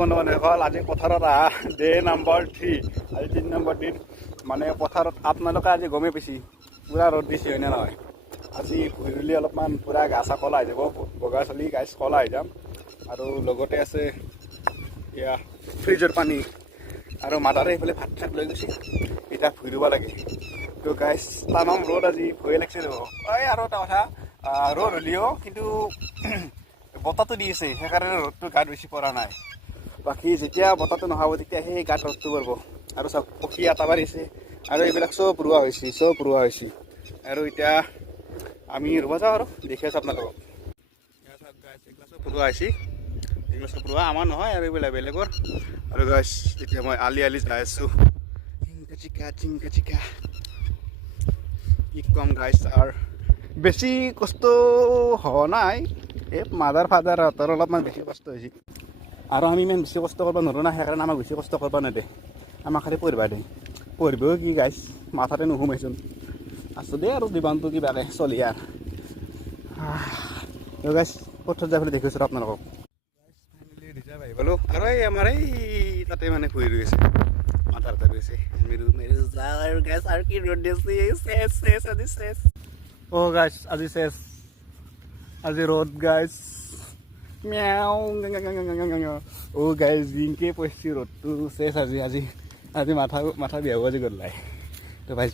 বন্ধু বান্ধৱীসকল আজি পথাৰত আহা ডে নম্বৰ 3 আজি 3 নম্বৰ দিন মানে পথাৰত আপোনালোকে আজি গমেই পাইছি পুৰা ৰ'দ দিছে হয়নে নহয় আজি ঘূৰিলি অলপমান পুৰা গা চা কলা হৈ যাব বগা চলি গাইছ কলা হৈ যাম আৰু লগতে আছে এয়া ফ্ৰিজৰ পানী আৰু মাদাৰে এইফালে ভাত চাত লৈ গৈছে এতিয়া ঘূৰিব লাগে তো গাইছ তামাম ৰ'দ আজি ভয় লাগিছে ৰ'ব আৰু এটা কথা ৰ'দ হ'লেও কিন্তু বতাহটো দি আছে সেইকাৰণে ৰ'দটো গাত বেছি পৰা নাই বাকী যেতিয়া বতাহটো নহ'ব তেতিয়া সেই গাত ৰ'দটো পৰিব আৰু চব পক্ষী আটা বাঢ়িছে আৰু এইবিলাক চব ৰোৱা হৈছে আৰু এতিয়া আমি ৰুব যাওঁ আৰু দেখি আছোঁ আপোনালোকক এইবিলাক চব ৰোৱা হৈছে এইবিলাক চব ৰোৱা আমাৰ নহয় আৰু এইবিলাক বেলেগৰ আৰু গাইছ এতিয়া মই আলি যাই আছোঁ চিংকা চিকা কি কম গাইছ আৰু বেছি কষ্ট হোৱা নাই এই মাদাৰ ফাদাৰহঁতৰ অলপমান বেছি কষ্ট হৈছে আৰু আমি ইমান বেছি কষ্ট কৰিব নোৱাৰোঁ না সেইকাৰণে আমাক বেছি কষ্ট কৰিব নেদে আমাক খালি পঢ়িবা দে পঢ়িবও কি গাইছ মাথাতে নুসুমাইচোন আছোঁ দেই আৰু জীৱনটো কিবাকে চলি আৰু গাইছ পথত যাই পেলাই দেখিছোঁ আপোনালোকক ফাইনেলি ৰিজাৰ্ভ আহি পালোঁ আৰু এই আমাৰ এই তাতে মানে ফুৰি ৰৈছে মাথাৰ তাতে ৰৈছে মেৰু যাওঁ আৰু গাইছ আৰু কি ৰ'দ দিছে আজি চেছ অ' গাইছ আজি চেছ আজি ৰ'দ গাইছ মিয়াও অ' গাইছ জিংকে পঢ়িছে ৰ'দটো চেছ আজি মাথা বিয়া আজি গ'ল তো ভাই